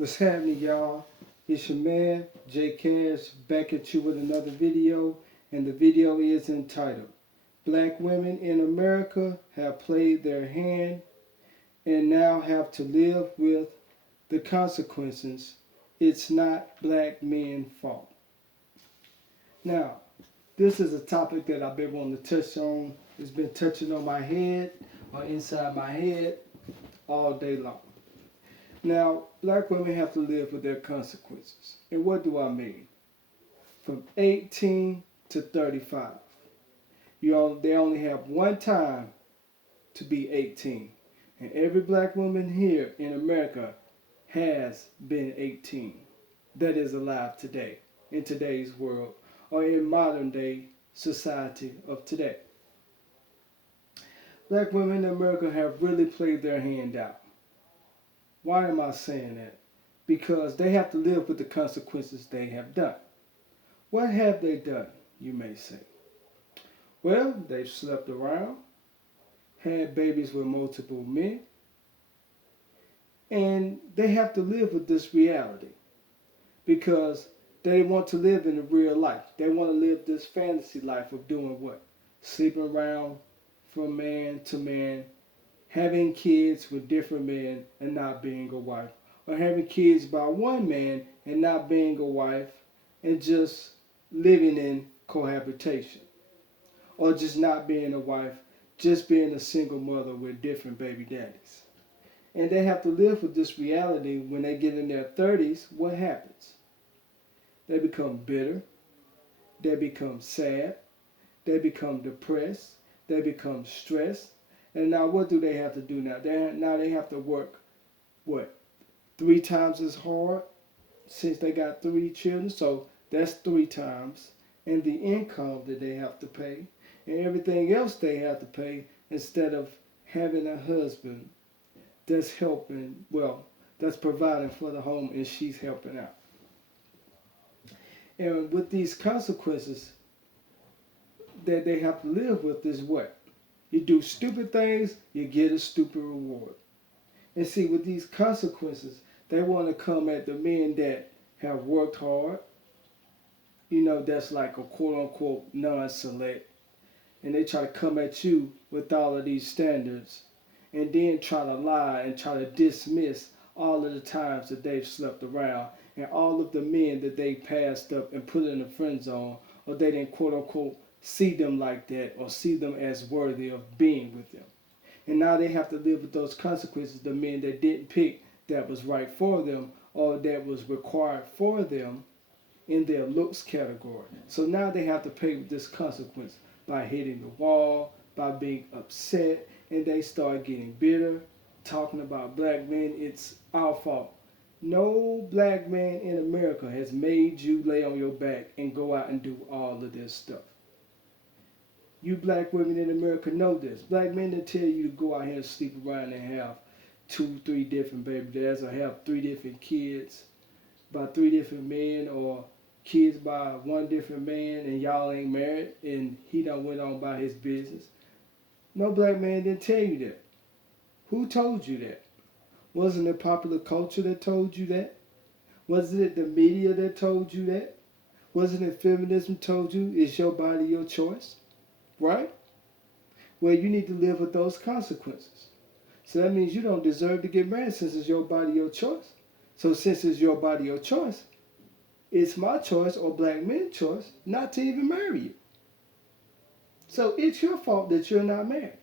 What's happening, y'all? It's your man, J Cash, back at you with another video, and the video is entitled Black Women in America Have Played Their Hand and Now Have to Live with the Consequences. It's Not Black Men's Fault. Now, this is a topic that I've been wanting to touch on. It's been touching on my head or inside my head all day long. Now, black women have to live with their consequences. And what do I mean? From 18 to 35. They only have one time to be 18. And every black woman here in America has been 18. That is alive today, in today's world, or in modern day society of today. Black women in America have really played their hand out. Why am I saying that? Because they have to live with the consequences they have done. What have they done, you may say? Well, they've slept around, had babies with multiple men, and they have to live with this reality because they want to live in the real life. They want to live this fantasy life of doing what? Sleeping around from man to man, having kids with different men and not being a wife, or having kids by one man and not being a wife and just living in cohabitation, or just not being a wife, just being a single mother with different baby daddies. And they have to live with this reality. When they get in their 30s, what happens? They become bitter, they become sad, they become depressed, they become stressed. And now what do they have to do now? They have to work, what, 3 times as hard since they got 3 children. So that's 3 times. And the income that they have to pay and everything else they have to pay instead of having a husband that's helping, well, that's providing for the home and she's helping out. And with these consequences that they have to live with is what? You do stupid things, you get a stupid reward. And see, with these consequences, they want to come at the men that have worked hard. That's like a quote-unquote non-select. And they try to come at you with all of these standards and then try to lie and try to dismiss all of the times that they've slept around and all of the men that they passed up and put in the friend zone, or they didn't quote-unquote see them like that or see them as worthy of being with them. And now they have to live with those consequences, the men that didn't pick that was right for them or that was required for them in their looks category. So now they have to pay with this consequence by hitting the wall, by being upset, and they start getting bitter, talking about black men, it's our fault. No black man in America has made you lay on your back and go out and do all of this stuff. You black women in America know this. Black men that tell you to go out here and sleep around and have 2, 3 different baby dads, or have 3 different kids by 3 different men, or kids by 1 different man, and y'all ain't married and he done went on by his business. No black man didn't tell you that. Who told you that? Wasn't it popular culture that told you that? Wasn't it the media that told you that? Wasn't it feminism told you it's your body, your choice? Right? Well, you need to live with those consequences. So that means you don't deserve to get married since it's your body, your choice. So since it's your body, your choice, it's my choice or black men's choice not to even marry you. So it's your fault that you're not married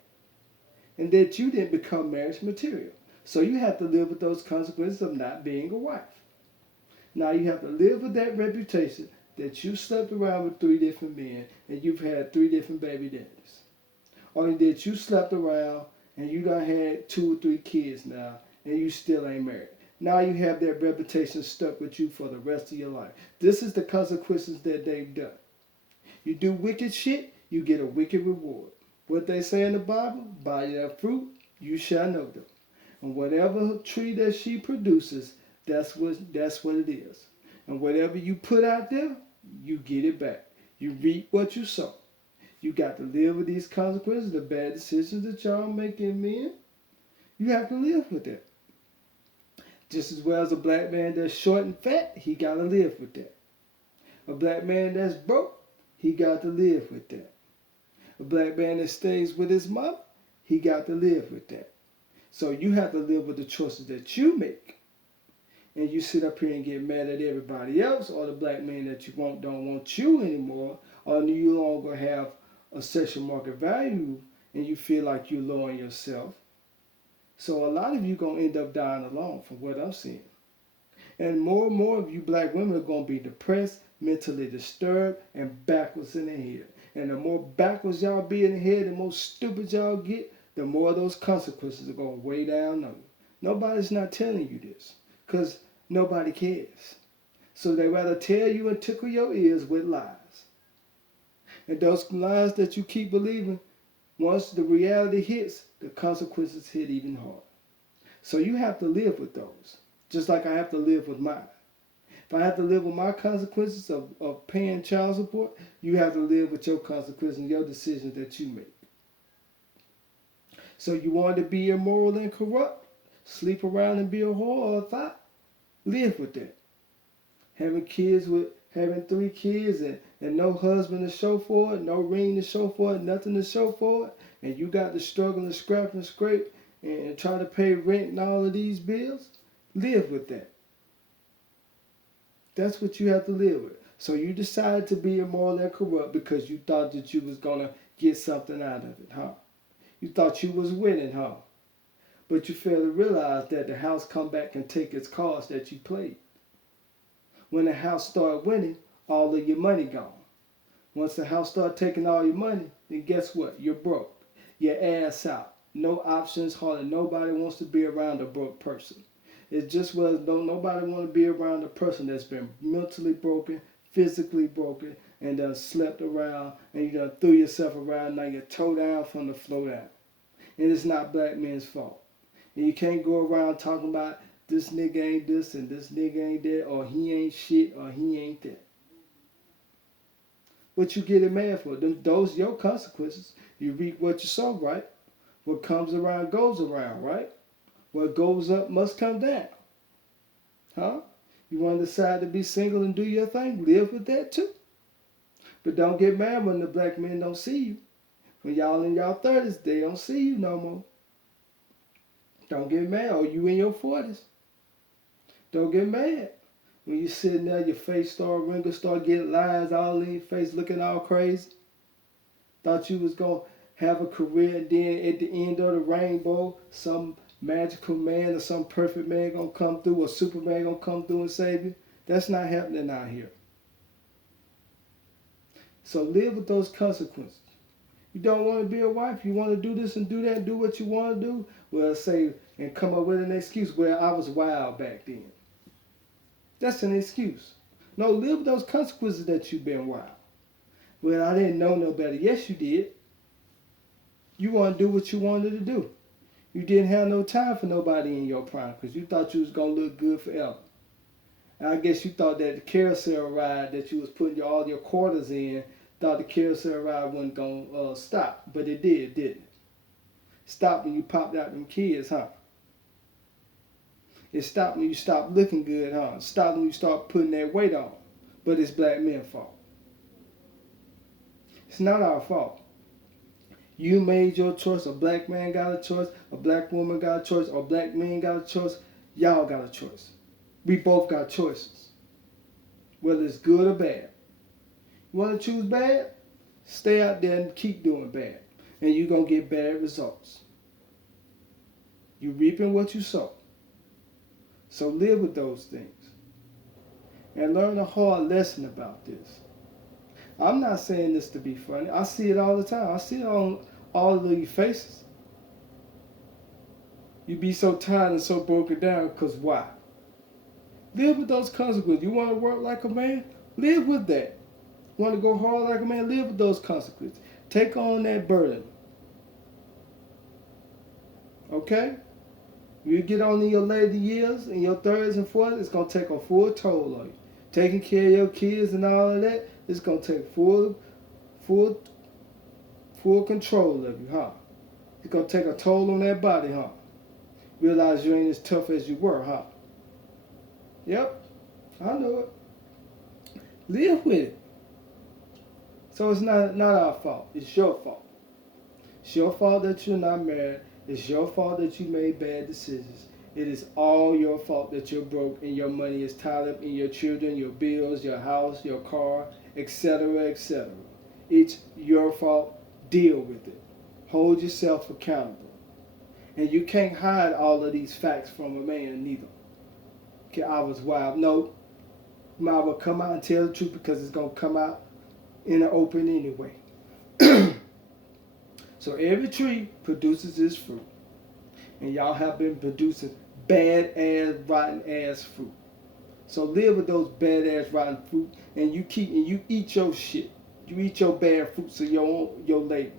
and that you didn't become marriage material. So you have to live with those consequences of not being a wife. Now you have to live with that reputation that you slept around with 3 different men and you've had 3 different baby daddies. Or that you slept around and you done had 2 or 3 kids now and you still ain't married. Now you have that reputation stuck with you for the rest of your life. This is the consequences that they've done. You do wicked shit, you get a wicked reward. What they say in the Bible, by their fruit you shall know them. And whatever tree that she produces, that's what it is. And whatever you put out there, you get it back. You reap what you sow. You got to live with these consequences, the bad decisions that y'all making, men. You have to live with it. Just as well as a black man that's short and fat, he got to live with that. A black man that's broke, he got to live with that. A black man that stays with his mom, he got to live with that. So you have to live with the choices that you make. And you sit up here and get mad at everybody else, or the black man that you want don't want you anymore, or you no longer have a sexual market value and you feel like you're lowering yourself. So a lot of you going to end up dying alone from what I'm seeing. And more of you black women are going to be depressed, mentally disturbed, and backwards in the head. And the more backwards y'all be in the head, the more stupid y'all get, the more those consequences are going to weigh down on you. Nobody's not telling you this because nobody cares. So they rather tell you and tickle your ears with lies. And those lies that you keep believing, once the reality hits, the consequences hit even harder. So you have to live with those, just like I have to live with mine. If I have to live with my consequences of paying child support, you have to live with your consequences and your decisions that you make. So you want to be immoral and corrupt, sleep around and be a whore or a thought, live with that. Having 3 kids and no husband to show for it, no ring to show for it, nothing to show for it, and you got to struggle and scrap and scrape and try to pay rent and all of these bills, live with that. That's what you have to live with. So you decided to be immoral and corrupt because you thought that you was going to get something out of it, huh? You thought you was winning, huh? But you fail to realize that the house come back and take its cards that you played. When the house start winning, all of your money gone. Once the house start taking all your money, then guess what? You're broke. Your ass out. No options, hardly nobody wants to be around a broke person. It's just well nobody want to be around a person that's been mentally broken, physically broken, and done slept around, and you done threw yourself around, now you're toe down from the floor down. And it's not black men's fault. And you can't go around talking about this nigga ain't this and this nigga ain't that, or he ain't shit, or he ain't that. What you getting mad for? Those are your consequences. You reap what you sow, right? What comes around goes around, right? What goes up must come down. Huh? You want to decide to be single and do your thing? Live with that too. But don't get mad when the black men don't see you. When y'all in y'all 30s, they don't see you no more. Don't get mad. Or you in your 40s. Don't get mad. When you sitting there, your face start wrinkles, start getting lines all in your face, looking all crazy. Thought you was going to have a career, and then at the end of the rainbow, some magical man or some perfect man going to come through, or Superman going to come through and save you. That's not happening out here. So live with those consequences. You don't want to be a wife, you want to do this and do that, do what you want to do, well, say, and come up with an excuse, well, I was wild back then. That's an excuse. No, live with those consequences that you've been wild. Well, I didn't know no better. Yes, you did. You want to do what you wanted to do. You didn't have no time for nobody in your prime because you thought you was going to look good forever. And I guess you thought that the carousel ride that you was putting all your quarters in, thought the carousel ride wasn't going to stop. But it did, didn't it? Stopped when you popped out them kids, huh? It stopped when you stopped looking good, huh? It stopped when you start putting that weight on. But it's black men's fault. It's not our fault. You made your choice. A black man got a choice. A black woman got a choice. Or black men got a choice. Y'all got a choice. We both got choices. Whether it's good or bad. You want to choose bad? Stay out there and keep doing bad. And you're going to get bad results. You're reaping what you sow. So live with those things. And learn a hard lesson about this. I'm not saying this to be funny. I see it all the time. I see it on all of your faces. You be so tired and so broken down because why? Live with those consequences. You want to work like a man? Live with that. Want to go hard like a man? Live with those consequences. Take on that burden. Okay? You get on in your later years, in your 30s and 40s, it's going to take a full toll on you. Taking care of your kids and all of that, it's going to take full control of you, huh? It's going to take a toll on that body, huh? Realize you ain't as tough as you were, huh? Yep, I know it. Live with it. So it's not our fault. It's your fault. It's your fault that you're not married. It's your fault that you made bad decisions. It is all your fault that you're broke and your money is tied up in your children, your bills, your house, your car, etc., etc. It's your fault. Deal with it. Hold yourself accountable. And you can't hide all of these facts from a man neither. Okay, I was wild. No, I will come out and tell the truth because it's going to come out in the open anyway. So every tree produces its fruit. And y'all have been producing bad ass, rotten ass fruit. So live with those bad ass, rotten fruit, and you eat your shit. You eat your bad fruits of your labor.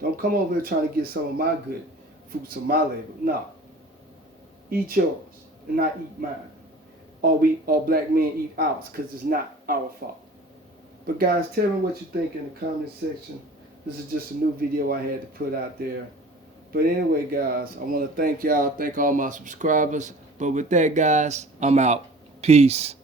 Don't come over here trying to get some of my good fruits of my labor. No. Eat yours and not eat mine. Or black men eat ours because it's not our fault. But guys, tell me what you think in the comment section. This is just a new video I had to put out there. But anyway, guys, I want to thank y'all. Thank all my subscribers. But with that, guys, I'm out. Peace.